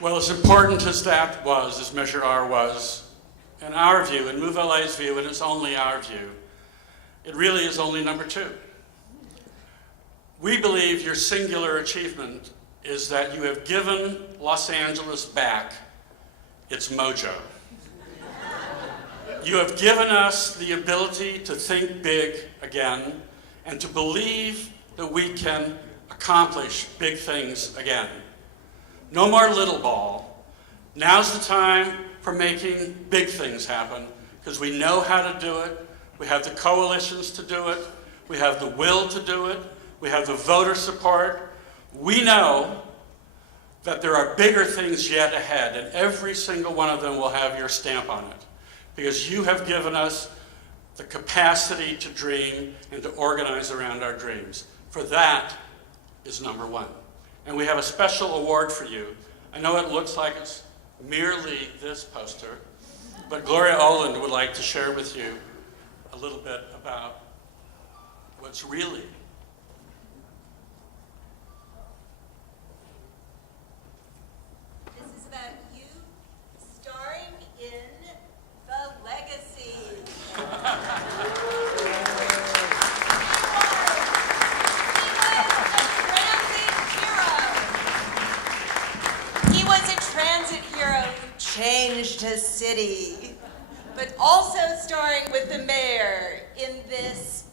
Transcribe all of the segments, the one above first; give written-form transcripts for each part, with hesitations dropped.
Well, as important as that was, as Measure R was, in our view, in Move LA's view, and it's only our view, it really is only number 2. We believe your singular achievement is that you have given Los Angeles back its mojo. You have given us the ability to think big again and to believe that we can accomplish big things again. No more little ball. Now's the time for making big things happen because we know how to do it. We have the coalitions to do it. We have the will to do it. We have the voter support. We know that there are bigger things yet ahead, and every single one of them will have your stamp on it because you have given us the capacity to dream and to organize around our dreams. For that is number 1. And we have a special award for you. I know it looks like it's merely this poster, but Gloria Oland would like to share with you a little bit about what's really. This is about you starring in The Legacy. He was a transit hero who changed a city, but also starring with the mayor in this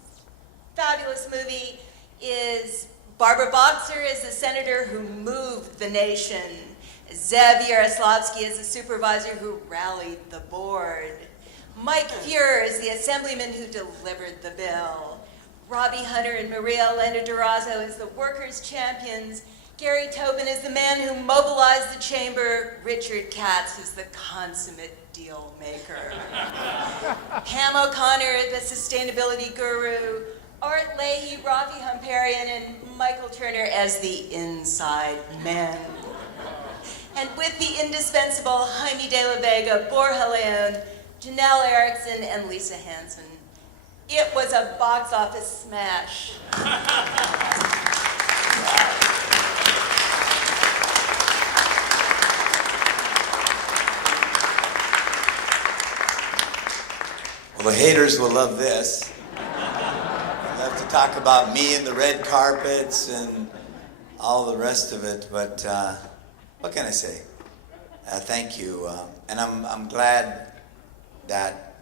fabulous movie is Barbara Boxer as the senator who moved the nation. Zev Yaroslavsky is the supervisor who rallied the board. Mike Fuhrer is the assemblyman who delivered the bill. Robbie Hunter and Maria Elena Durazo is the workers' champions. Gary Tobin is the man who mobilized the chamber. Richard Katz is the consummate deal maker. Pam O'Connor, the sustainability guru. Art Leahy, Rafi Humparian, and Michael Turner as the inside men. And with the indispensable Jaime de la Vega, Borja Leon, Janelle Erickson, and Lisa Hansen. It was a box office smash. Well, the haters will love this. They'll have to talk about me and the red carpets and all the rest of it, but what can I say? Thank you, and I'm glad that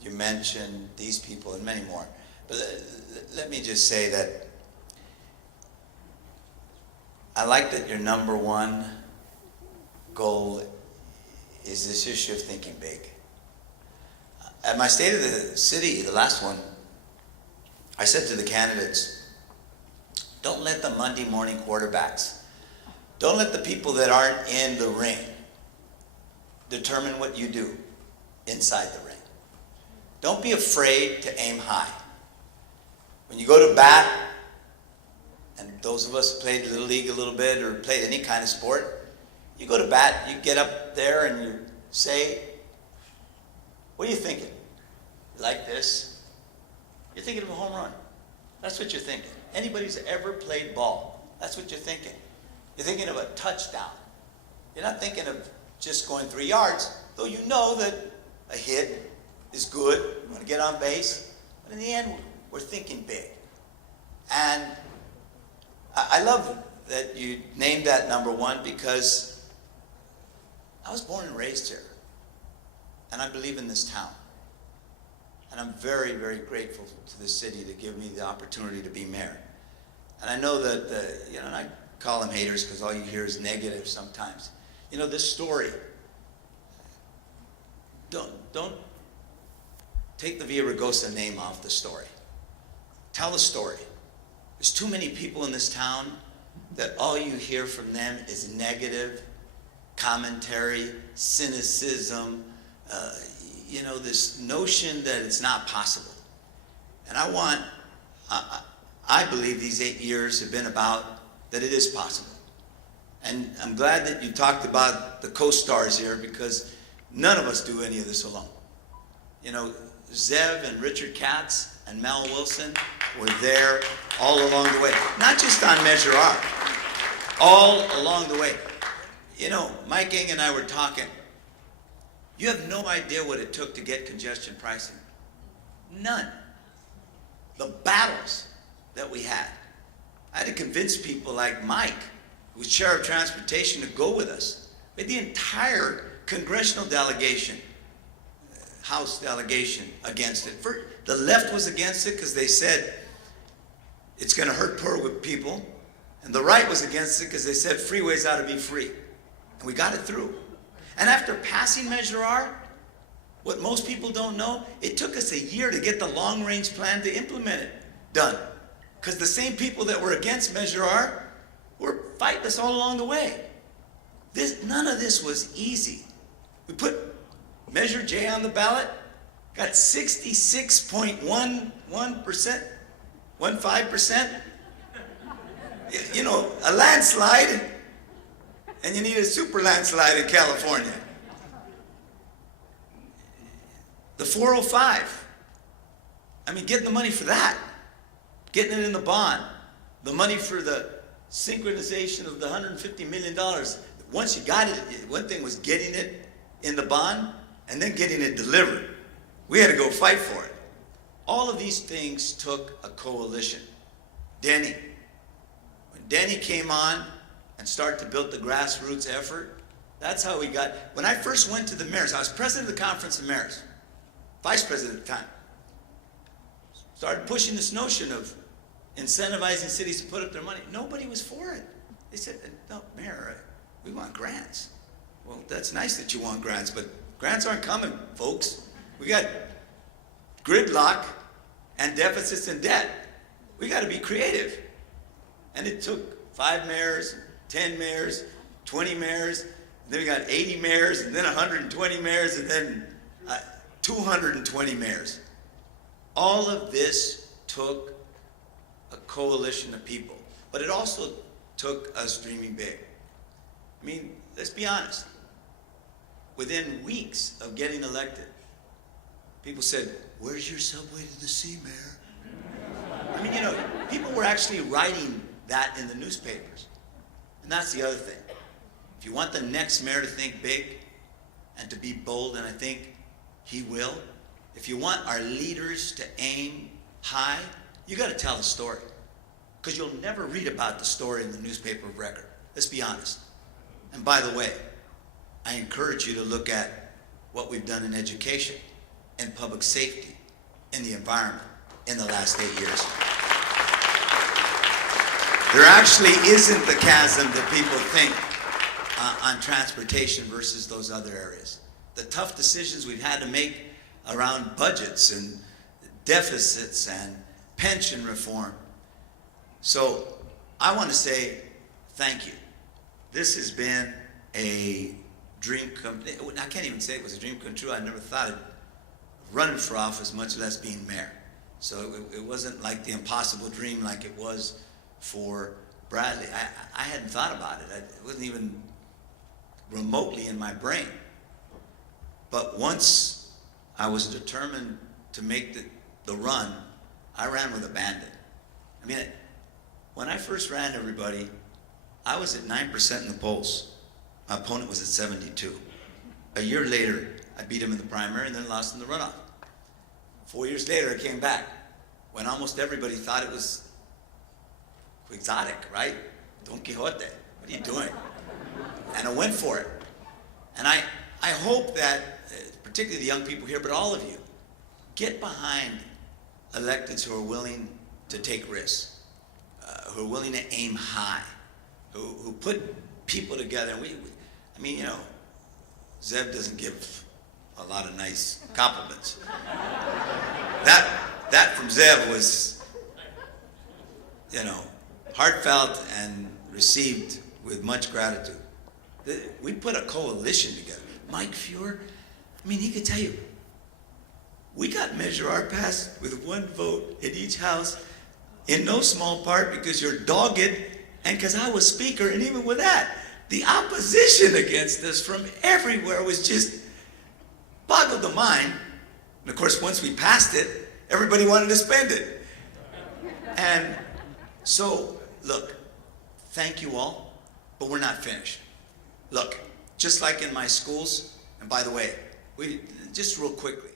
you mentioned these people and many more. But let me just say that I like that your number 1 goal is this issue of thinking big. At my State of the City, the last one, I said to the candidates, don't let the Monday morning quarterbacks, don't let the people that aren't in the ring determine what you do inside the ring. Don't be afraid to aim high. When you go to bat, and those of us who played Little League a little bit or played any kind of sport, you go to bat, you get up there and you say, what are you thinking? Like this? You're thinking of a home run. That's what you're thinking. Anybody who's ever played ball, that's what you're thinking. You're thinking of a touchdown. You're not thinking of just going 3 yards, though you know that a hit is good. You want to get on base. But in the end, we're thinking big. And I love that you named that number 1 because I was born and raised here. And I believe in this town. And I'm very, very grateful to the city to give me the opportunity to be mayor. And I know that, and I call them haters because all you hear is negative sometimes. You know, this story, don't take the Villariagosa name off the story. Tell the story. There's too many people in this town that all you hear from them is negative commentary, cynicism, this notion that it's not possible. And I believe these 8 years have been about that it is possible. And I'm glad that you talked about the co-stars here because none of us do any of this alone. You know, Zev and Richard Katz and Mel Wilson were there all along the way. Not just on Measure R, all along the way. You know, Mike Eng and I were talking. You have no idea what it took to get congestion pricing. None. The battles that we had. I had to convince people like Mike, who was chair of transportation, to go with us. We had the entire congressional delegation, House delegation, against it. The left was against it because they said it's going to hurt poor people. And the right was against it because they said freeways ought to be free. And we got it through. And after passing Measure R, what most people don't know, it took us a year to get the long-range plan to implement it done. Because the same people that were against Measure R were fighting us all along the way. None of this was easy. We put Measure J on the ballot, got 66.11%, 15%. You know, a landslide, and you need a super landslide in California. The 405, I mean, getting the money for that, getting it in the bond, the money for the synchronization of the $150 million. Once you got it, one thing was getting it in the bond and then getting it delivered. We had to go fight for it. All of these things took a coalition. Denny. When Denny came on and started to build the grassroots effort, that's how we got. When I first went to the mayors, I was president of the Conference of Mayors, vice president at the time. Started pushing this notion of incentivizing cities to put up their money. Nobody was for it. They said, no, Mayor, we want grants. Well, that's nice that you want grants, but grants aren't coming, folks. We got gridlock and deficits and debt. We got to be creative. And it took 5 mayors, 10 mayors, 20 mayors, and then we got 80 mayors, and then 120 mayors, and then 220 mayors. All of this took a coalition of people, but it also took us dreaming big. I mean, let's be honest. Within weeks of getting elected, people said, "Where's your subway to the sea, Mayor?" I mean, you know, people were actually writing that in the newspapers. And that's the other thing. If you want the next mayor to think big and to be bold, and I think he will, if you want our leaders to aim high, you got to tell the story. Because you'll never read about the story in the newspaper of record. Let's be honest. And by the way, I encourage you to look at what we've done in education, in public safety, in the environment in the last 8 years. There actually isn't the chasm that people think on transportation versus those other areas. The tough decisions we've had to make around budgets and deficits and pension reform. So I want to say thank you. This has been a dream come. I can't even say it was a dream come true. I never thought of running for office, much less being mayor. So it wasn't like the impossible dream like it was for Bradley. I hadn't thought about it. It wasn't even remotely in my brain. But once I was determined to make the run, I ran with abandon. I mean, when I first ran, everybody, I was at 9% in the polls. My opponent was at 72. A year later, I beat him in the primary and then lost in the runoff. 4 years later, I came back when almost everybody thought it was exotic, right? Don Quixote, what are you doing? And I went for it. And I hope that, particularly the young people here, but all of you, get behind electeds who are willing to take risks, who are willing to aim high, who put people together. And I mean, you know, Zeb doesn't give a lot of nice compliments. That from Zeb was, you know, heartfelt and received with much gratitude. We put a coalition together. Mike Fuhr, I mean, he could tell you, we got Measure R passed with 1 vote in each house, in no small part because you're dogged and because I was speaker. And even with that, the opposition against us from everywhere was just boggled the mind. And of course, once we passed it, everybody wanted to spend it. And so, look, thank you all. but we're not finished. Look, just like in my schools, and by the way, just real quickly,